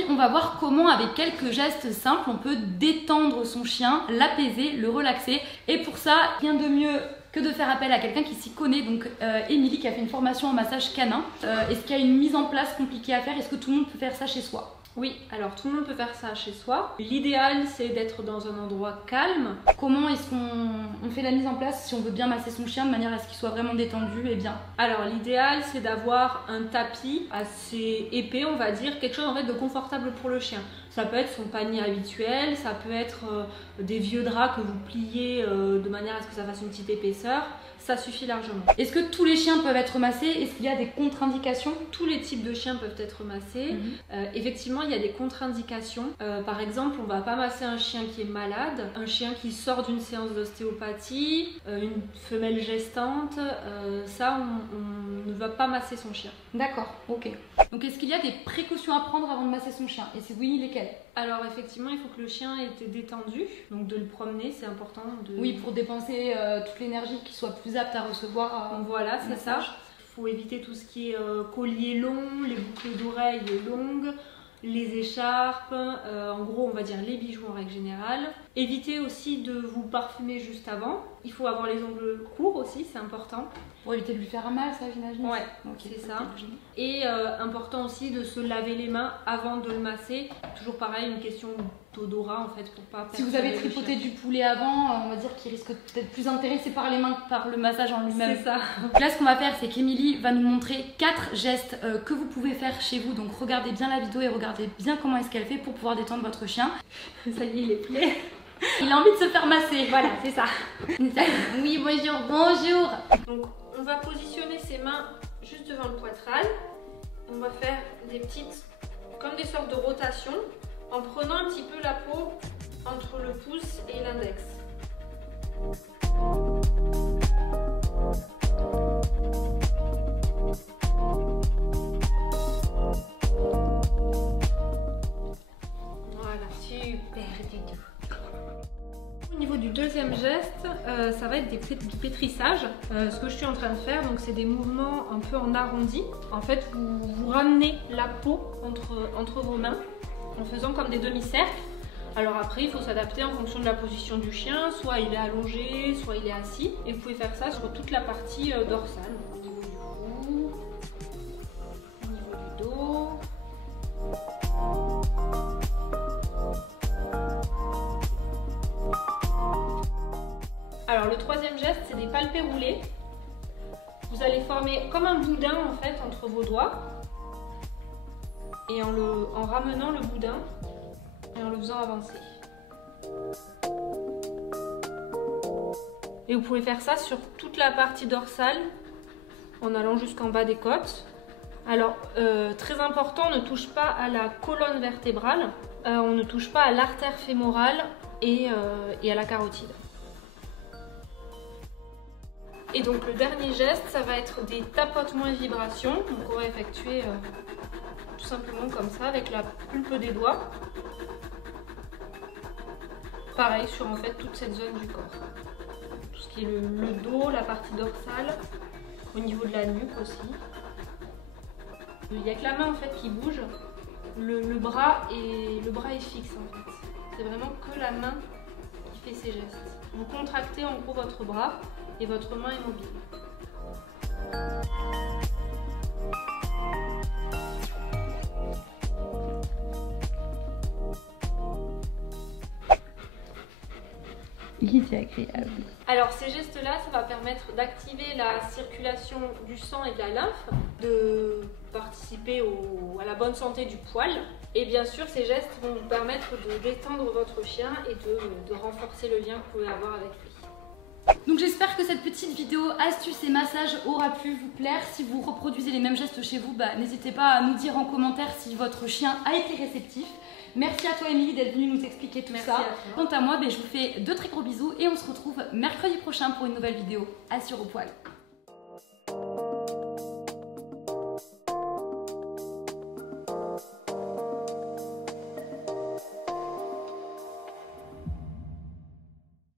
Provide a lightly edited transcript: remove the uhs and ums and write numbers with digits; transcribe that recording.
Aujourd'hui, on va voir comment, avec quelques gestes simples, on peut détendre son chien, l'apaiser, le relaxer. Et pour ça, rien de mieux que de faire appel à quelqu'un qui s'y connaît. Donc Émilie qui a fait une formation en massage canin. Est-ce qu'il y a une mise en place compliquée à faire? Est-ce que tout le monde peut faire ça chez soi? Oui, alors tout le monde peut faire ça chez soi. L'idéal, c'est d'être dans un endroit calme. Comment est-ce qu'on fait la mise en place si on veut bien masser son chien de manière à ce qu'il soit vraiment détendu et bien? Alors l'idéal, c'est d'avoir un tapis assez épais, on va dire, quelque chose en fait de confortable pour le chien. Ça peut être son panier habituel, ça peut être des vieux draps que vous pliez de manière à ce que ça fasse une petite épaisseur. Ça suffit largement. Est-ce que tous les chiens peuvent être massés? Est-ce qu'il y a des contre-indications? Tous les types de chiens peuvent être massés. Effectivement, il y a des contre-indications. Par exemple, on ne va pas masser un chien qui est malade, un chien qui sort d'une séance d'ostéopathie, une femelle gestante. Ça, on ne va pas masser son chien. D'accord, ok. Donc est-ce qu'il y a des précautions à prendre avant de masser son chien? Et si oui, lesquelles? Alors effectivement, il faut que le chien ait été détendu, donc de le promener, c'est important. Oui, pour dépenser toute l'énergie qui soit plus apte à recevoir. Voilà, c'est ça. Il faut éviter tout ce qui est collier long, les boucles d'oreilles longues, les écharpes, en gros on va dire les bijoux en règle générale. Évitez aussi de vous parfumer juste avant. Il faut avoir les ongles courts aussi, c'est important. Pour éviter de lui faire mal, ça j'imagine. Ouais, okay, c'est ça. Et important aussi de se laver les mains avant de le masser. Toujours pareil, une question d'odorat en fait pour pas perdre. Si vous avez tripoté du poulet avant, on va dire qu'il risque d'être plus intéressé par les mains que par le massage en lui-même. C'est ça. Donc là, ce qu'on va faire, c'est qu'Émilie va nous montrer 4 gestes que vous pouvez faire chez vous. Donc regardez bien la vidéo et regardez bien comment est-ce qu'elle fait pour pouvoir détendre votre chien. Ça y est, il est prêt. Il a envie de se faire masser. Voilà, c'est ça. Oui, bonjour, bonjour. Donc on va positionner ses mains juste devant le poitrail. On va faire des petites, comme des sortes de rotations, en prenant un petit peu la peau entre le pouce et l'index. Voilà, super Didou. Au niveau du deuxième geste, ça va être du pétrissage. Ce que je suis en train de faire, donc c'est des mouvements un peu en arrondi. En fait, vous ramenez la peau entre vos mains en faisant comme des demi-cercles. Alors après, il faut s'adapter en fonction de la position du chien. Soit il est allongé, soit il est assis. Et vous pouvez faire ça sur toute la partie dorsale. Au niveau du cou, au niveau du dos. Alors le troisième geste, c'est des palpés roulés. Vous allez former comme un boudin en fait entre vos doigts. Et en ramenant le boudin et en le faisant avancer. Et vous pouvez faire ça sur toute la partie dorsale en allant jusqu'en bas des côtes. Alors très important, on ne touche pas à la colonne vertébrale, on ne touche pas à l'artère fémorale et à la carotide. Et donc le dernier geste, ça va être des tapotements et vibrations. Donc on va effectuer tout simplement comme ça avec la pulpe des doigts. Pareil sur en fait toute cette zone du corps. Tout ce qui est le dos, la partie dorsale, au niveau de la nuque aussi. Il n'y a que la main en fait qui bouge. Le bras est fixe en fait. C'est vraiment que la main qui fait ces gestes. Vous contractez en gros votre bras et votre main est mobile. C'est agréable. Alors ces gestes-là, ça va permettre d'activer la circulation du sang et de la lymphe, de participer à la bonne santé du poil. Et bien sûr, ces gestes vont vous permettre de détendre votre chien et de renforcer le lien que vous pouvez avoir avec lui. Donc j'espère que cette petite vidéo astuces et massages aura pu vous plaire. Si vous reproduisez les mêmes gestes chez vous, n'hésitez pas à nous dire en commentaire si votre chien a été réceptif. Merci à toi Émilie d'être venue nous expliquer tout ça. Quant à moi, je vous fais de très gros bisous et on se retrouve mercredi prochain pour une nouvelle vidéo. Assure au poil.